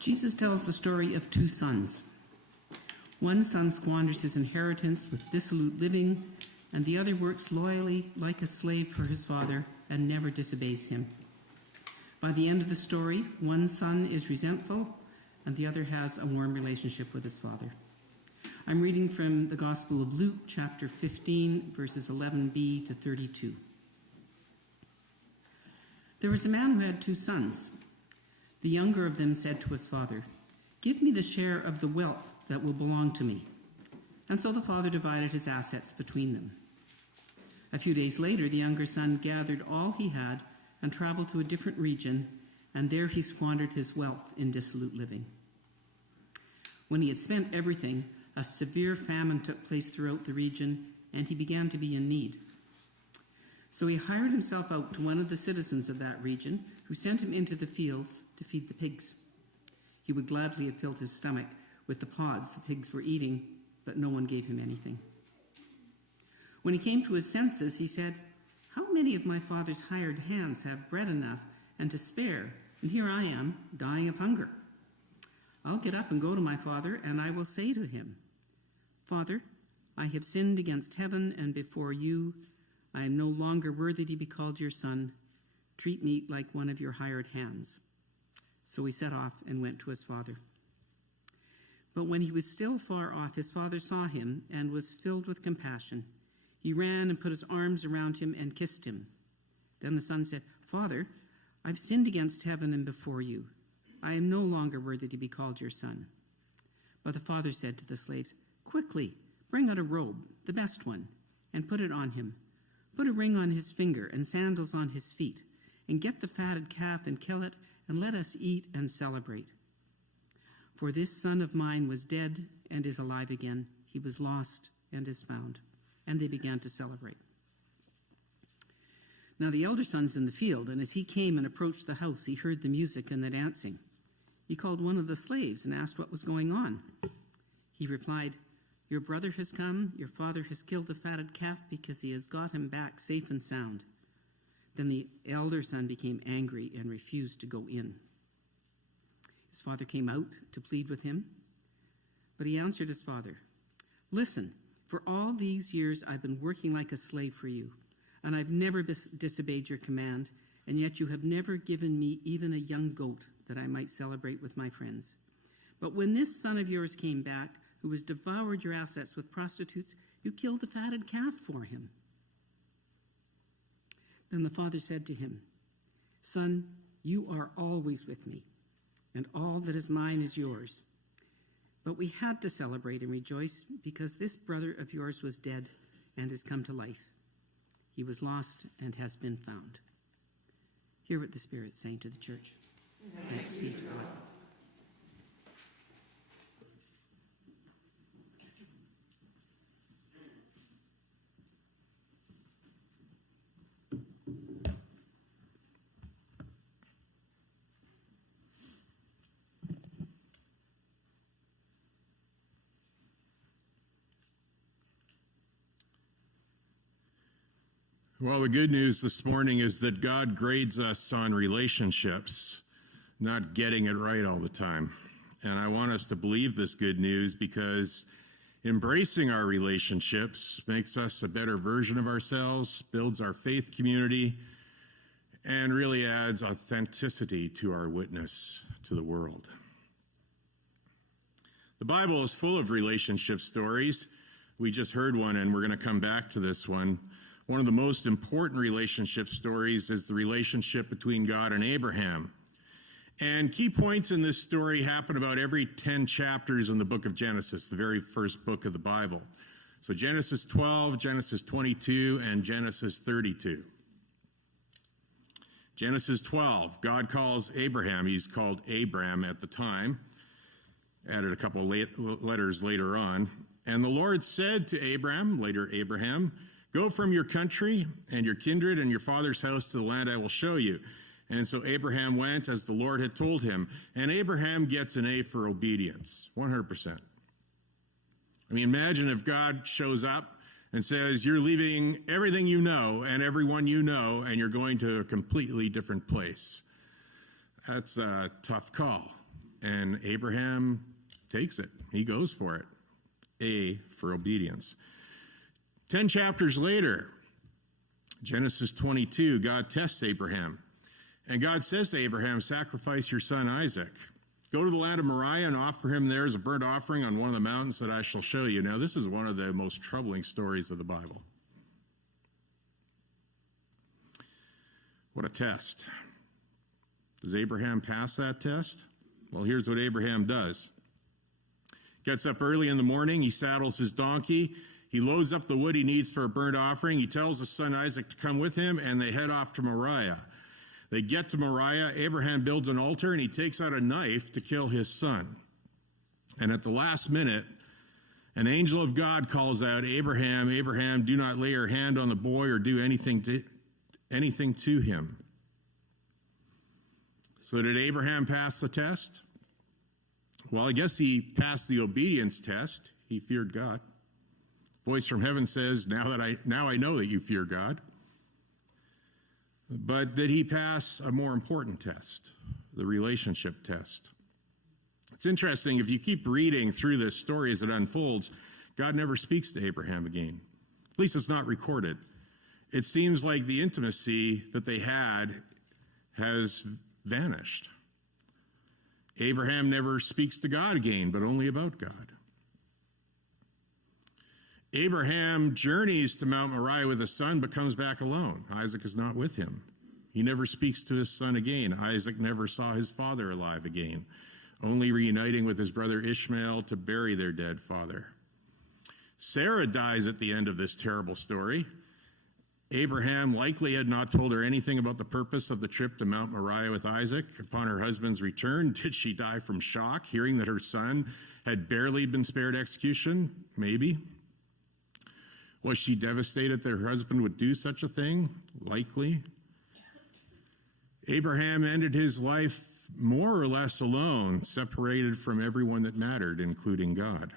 Jesus tells the story of two sons. One son squanders his inheritance with dissolute living, and the other works loyally like a slave for his father and never disobeys him. By the end of the story, one son is resentful, and the other has a warm relationship with his father. I'm reading from the Gospel of Luke, chapter 15, verses 11b to 32. There was a man who had two sons. The younger of them said to his father, "Give me the share of the wealth that will belong to me." And so the father divided his assets between them. A few days later, the younger son gathered all he had and traveled to a different region, and there he squandered his wealth in dissolute living. When he had spent everything, a severe famine took place throughout the region, and he began to be in need. So he hired himself out to one of the citizens of that region, who sent him into the fields to feed the pigs. He would gladly have filled his stomach with the pods the pigs were eating, but no one gave him anything. When he came to his senses, he said, "How many of my father's hired hands have bread enough and to spare, and here I am, dying of hunger? I'll get up and go to my father, and I will say to him, 'Father, I have sinned against heaven and before you. I am no longer worthy to be called your son. Treat me like one of your hired hands.' So he set off and went to his father. But when he was still far off, his father saw him and was filled with compassion. He ran and put his arms around him and kissed him. Then the son said, 'Father, I've sinned against heaven and before you. I am no longer worthy to be called your son.' But the father said to the slaves, 'Quickly, bring out a robe, the best one, and put it on him. Put a ring on his finger and sandals on his feet, and get the fatted calf and kill it, and let us eat and celebrate. For this son of mine was dead and is alive again. He was lost and is found.' And they began to celebrate. Now the elder son's in the field, and as he came and approached the house, he heard the music and the dancing. He called one of the slaves and asked what was going on. He replied, 'Your brother has come. Your father has killed the fatted calf because he has got him back safe and sound.' Then the elder son became angry and refused to go in. His father came out to plead with him, but he answered his father, 'Listen, for all these years I've been working like a slave for you, and I've never disobeyed your command, and yet you have never given me even a young goat that I might celebrate with my friends. But when this son of yours came back, who has devoured your assets with prostitutes, you killed the fatted calf for him.' Then the father said to him, 'Son, you are always with me, and all that is mine is yours. But we had to celebrate and rejoice because this brother of yours was dead and has come to life. He was lost and has been found.'" Hear what the Spirit is saying to the church. Thanks be to God. Well, the good news this morning is that God grades us on relationships, not getting it right all the time. And I want us to believe this good news because embracing our relationships makes us a better version of ourselves, builds our faith community, and really adds authenticity to our witness to the world. The Bible is full of relationship stories. We just heard one, and we're going to come back to this one. One of the most important relationship stories is the relationship between God and Abraham. And key points in this story happen about every 10 chapters in the book of Genesis, the very first book of the Bible. So Genesis 12, Genesis 22, and Genesis 32. Genesis 12, God calls Abraham. He's called Abram at the time. Added a couple letters later on. "And the Lord said to Abram," later Abraham, "Go from your country and your kindred and your father's house to the land I will show you." And so Abraham went as the Lord had told him. And Abraham gets an A for obedience, 100%. I mean, imagine if God shows up and says, "You're leaving everything you know and everyone you know, and you're going to a completely different place." That's a tough call. and Abraham takes it. He goes for it. A, for obedience. 10 chapters later, Genesis 22, God tests Abraham. And God says to Abraham, sacrifice your son Isaac. Go to the land of Moriah and offer him there as a burnt offering on one of the mountains that I shall show you. Now, this is one of the most troubling stories of the Bible. What a test. Does Abraham pass that test? Well, here's what Abraham does. Gets up early in the morning, he saddles his donkey, he loads up the wood he needs for a burnt offering, he tells his son Isaac to come with him, and they head off to Moriah. They get to Moriah, Abraham builds an altar, and he takes out a knife to kill his son. And at the last minute, an angel of God calls out, Abraham, Abraham, do not lay your hand on the boy or do anything to him. So did Abraham pass the test? Well, I guess he passed the obedience test. He feared God. Voice from heaven says, now I know that you fear God. But did he pass a more important test, the relationship test? It's interesting, if you keep reading through this story as it unfolds, God never speaks to Abraham again. At least it's not recorded. It seems like the intimacy that they had has vanished. Abraham never speaks to God again, but only about God. Abraham journeys to Mount Moriah with his son, but comes back alone. Isaac is not with him. He never speaks to his son again. Isaac never saw his father alive again, only reuniting with his brother Ishmael to bury their dead father. Sarah dies at the end of this terrible story. Abraham likely had not told her anything about the purpose of the trip to Mount Moriah with Isaac. Upon her husband's return, did she die from shock, hearing that her son had barely been spared execution? Maybe. Was she devastated that her husband would do such a thing? Likely. Abraham ended his life more or less alone, separated from everyone that mattered, including God.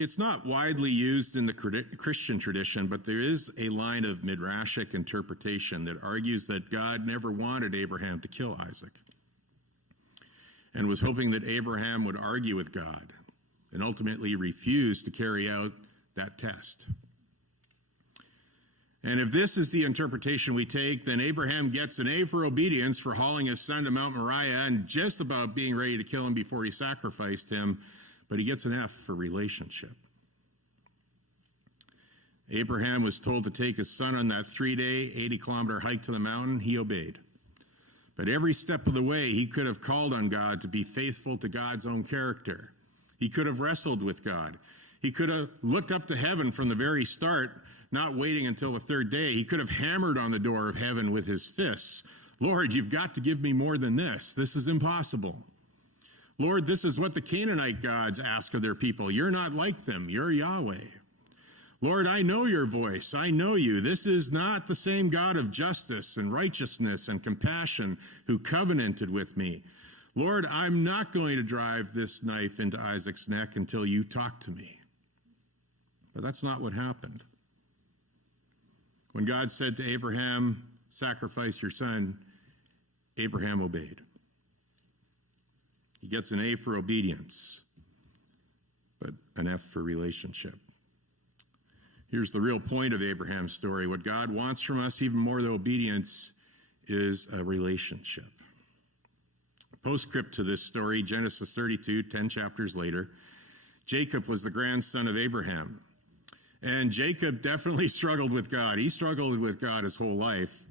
It's not widely used in the Christian tradition, but there is a line of midrashic interpretation that argues that God never wanted Abraham to kill Isaac and was hoping that Abraham would argue with God and ultimately refuse to carry out that test. And if this is the interpretation we take, then Abraham gets an A for obedience for hauling his son to Mount Moriah and just about being ready to kill him before he sacrificed him, but he gets an F for relationship. Abraham was told to take his son on that 3-day, 80-kilometer hike to the mountain. He obeyed. But every step of the way, he could have called on God to be faithful to God's own character. He could have wrestled with God. He could have looked up to heaven from the very start, not waiting until the third day. He could have hammered on the door of heaven with his fists. Lord, you've got to give me more than this. This is impossible. Lord, this is what the Canaanite gods ask of their people. You're not like them. You're Yahweh. Lord, I know your voice. I know you. This is not the same God of justice and righteousness and compassion who covenanted with me. Lord, I'm not going to drive this knife into Isaac's neck until you talk to me. But that's not what happened. When God said to Abraham, sacrifice your son, Abraham obeyed. He gets an A for obedience, but an F for relationship. Here's the real point of Abraham's story. What God wants from us, even more than obedience, is a relationship. Postscript to this story, Genesis 32, 10 chapters later, Jacob was the grandson of Abraham. And Jacob definitely struggled with God. He struggled with God his whole life.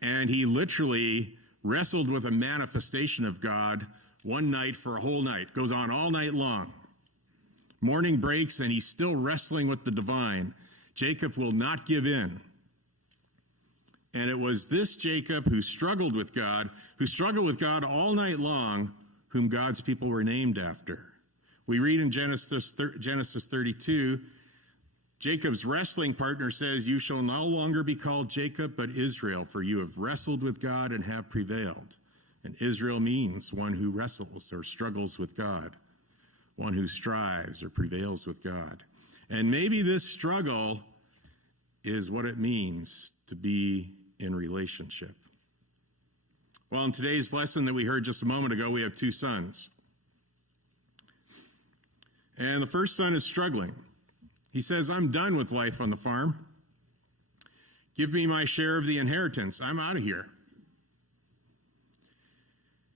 And he literally wrestled with a manifestation of God one night for a whole night. Goes on all night long. Morning breaks and he's still wrestling with the divine. Jacob will not give in. And it was this Jacob who struggled with God all night long, whom God's people were named after. We read in Genesis 32, Jacob's wrestling partner says, you shall no longer be called Jacob, but Israel, for you have wrestled with God and have prevailed. And Israel means one who wrestles or struggles with God, one who strives or prevails with God. And maybe this struggle is what it means to be in relationship. Well, in today's lesson that we heard just a moment ago, we have two sons. And the first son is struggling. He says, I'm done with life on the farm. Give me my share of the inheritance. I'm out of here.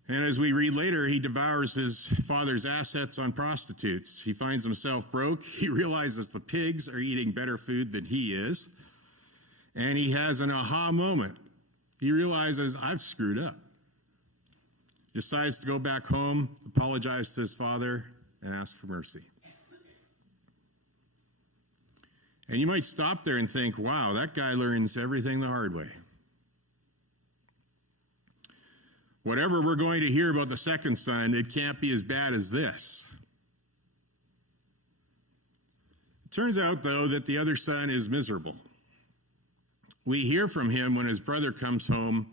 And as we read later, he devours his father's assets on prostitutes. He finds himself broke. He realizes the pigs are eating better food than he is. And he has an aha moment. He realizes, I've screwed up. Decides to go back home, apologize to his father, and ask for mercy. And you might stop there and think, wow, that guy learns everything the hard way. Whatever we're going to hear about the second son, it can't be as bad as this. It turns out, though, that the other son is miserable. We hear from him when his brother comes home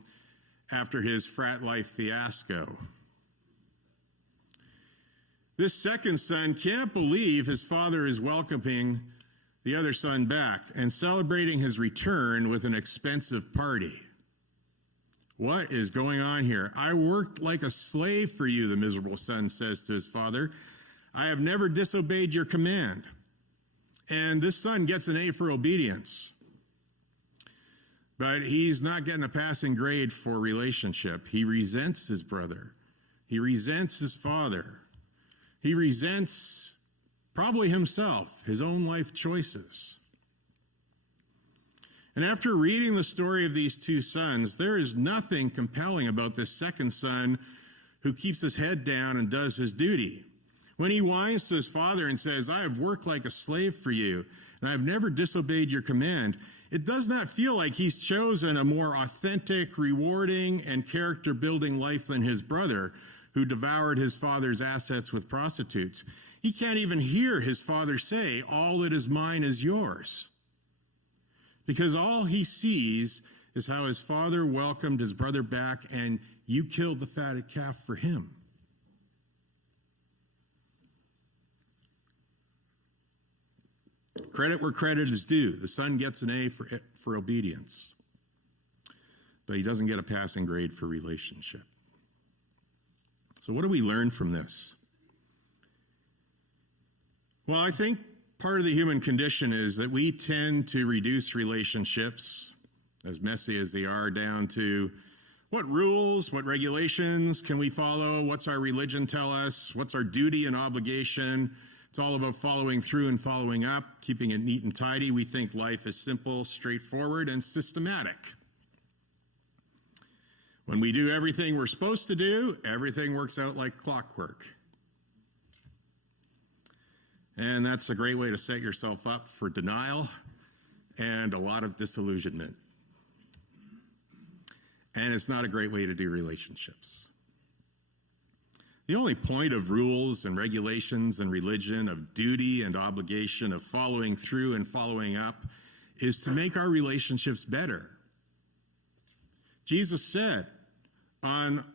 after his frat life fiasco. This second son can't believe his father is welcoming the other son back and celebrating his return with an expensive party. What is going on here? I worked like a slave for you, the miserable son says to his father. I have never disobeyed your command. And this son gets an A for obedience. But he's not getting a passing grade for relationship. He resents his brother. He resents his father. He resents probably himself, his own life choices. And after reading the story of these two sons, there is nothing compelling about this second son who keeps his head down and does his duty. When he whines to his father and says, I have worked like a slave for you, and I have never disobeyed your command, it does not feel like he's chosen a more authentic, rewarding, and character-building life than his brother, who devoured his father's assets with prostitutes. He can't even hear his father say, all that is mine is yours. Because all he sees is how his father welcomed his brother back, and you killed the fatted calf for him. Credit where credit is due. The son gets an A for obedience, but he doesn't get a passing grade for relationship. So what do we learn from this? Well, I think part of the human condition is that we tend to reduce relationships, as messy as they are, down to what rules, what regulations can we follow, what's our religion tell us, what's our duty and obligation. It's all about following through and following up, keeping it neat and tidy. We think life is simple, straightforward, and systematic. When we do everything we're supposed to do, everything works out like clockwork. And that's a great way to set yourself up for denial and a lot of disillusionment. And it's not a great way to do relationships. The only point of rules and regulations and religion, of duty and obligation, of following through and following up, is to make our relationships better. Jesus said, on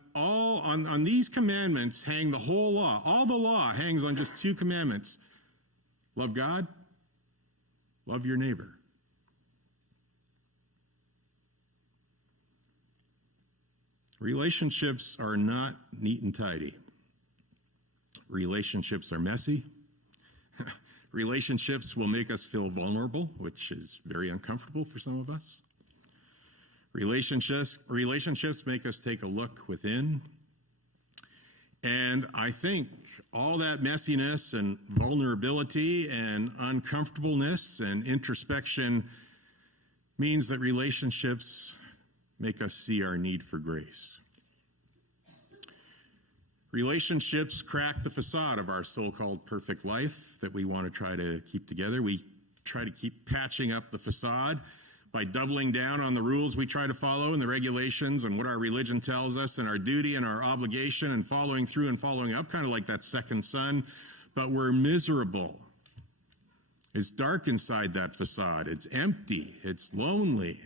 these commandments hang the whole law. All the law hangs on just two commandments. Love God, love your neighbor. Relationships are not neat and tidy. Relationships are messy. Relationships will make us feel vulnerable, which is very uncomfortable for some of us. Relationships make us take a look within. And I think all that messiness and vulnerability and uncomfortableness and introspection means that relationships make us see our need for grace. Relationships crack the facade of our so-called perfect life that we want to try to keep together. We try to keep patching up the facade by doubling down on the rules we try to follow and the regulations and what our religion tells us and our duty and our obligation and following through and following up, kind of like that second son. But we're miserable. It's dark inside that facade. It's empty. It's lonely.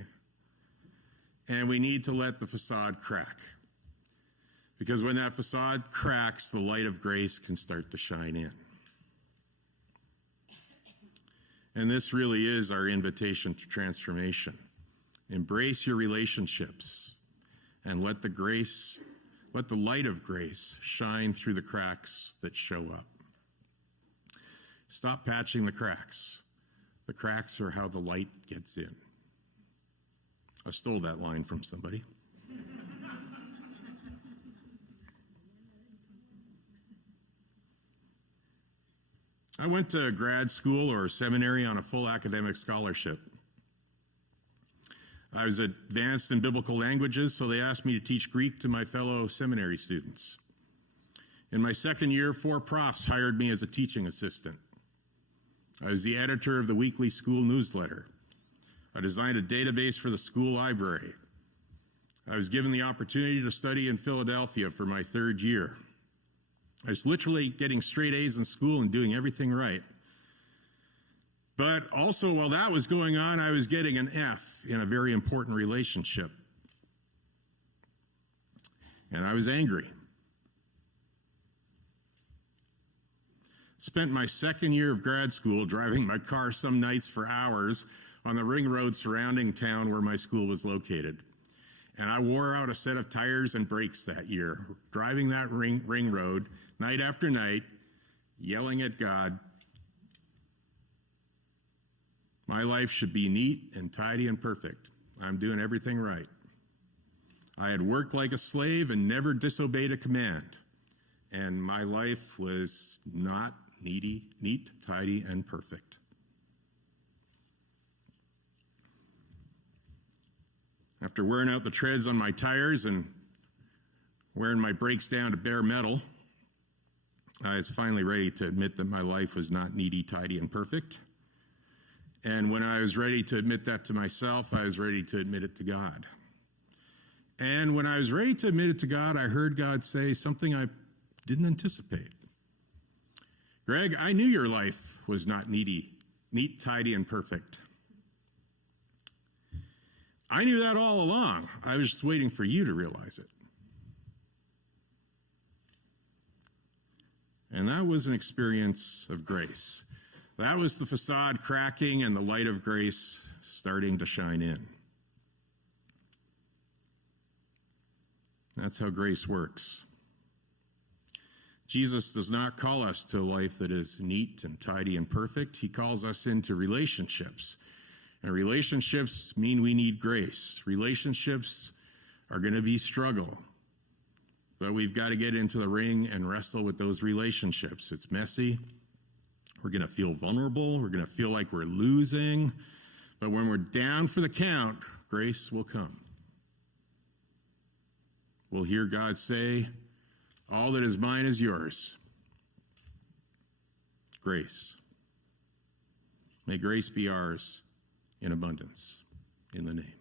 And we need to let the facade crack. Because when that facade cracks, the light of grace can start to shine in. And this really is our invitation to transformation. Embrace your relationships and let the light of grace shine through the cracks that show up. Stop patching the cracks. The cracks are how the light gets in. I stole that line from somebody. I went to grad school or seminary on a full academic scholarship. I was advanced in biblical languages, so they asked me to teach Greek to my fellow seminary students. In my second year, 4 profs hired me as a teaching assistant. I was the editor of the weekly school newsletter. I designed a database for the school library. I was given the opportunity to study in Philadelphia for my 3rd year. I was literally getting straight A's in school and doing everything right. But also, while that was going on, I was getting an F in a very important relationship. And I was angry. Spent my second year of grad school driving my car some nights for hours on the ring road surrounding town where my school was located. And I wore out a set of tires and brakes that year, driving that ring road night after night, yelling at God. My life should be neat and tidy and perfect. I'm doing everything right. I had worked like a slave and never disobeyed a command. And my life was not neat, tidy, and perfect. After wearing out the treads on my tires and wearing my brakes down to bare metal, I was finally ready to admit that my life was not needy, tidy, and perfect. And when I was ready to admit that to myself, I was ready to admit it to God. And when I was ready to admit it to God, I heard God say something I didn't anticipate. Greg, I knew your life was not neat, tidy, and perfect. I knew that all along. I was just waiting for you to realize it. And that was an experience of grace. That was the facade cracking and the light of grace starting to shine in. That's how grace works. Jesus does not call us to a life that is neat and tidy and perfect. He calls us into relationships. And relationships mean we need grace. Relationships are going to be struggle. But we've got to get into the ring and wrestle with those relationships. It's messy. We're going to feel vulnerable. We're going to feel like we're losing. But when we're down for the count, grace will come. We'll hear God say, all that is mine is yours. Grace. May grace be ours in abundance. In the name.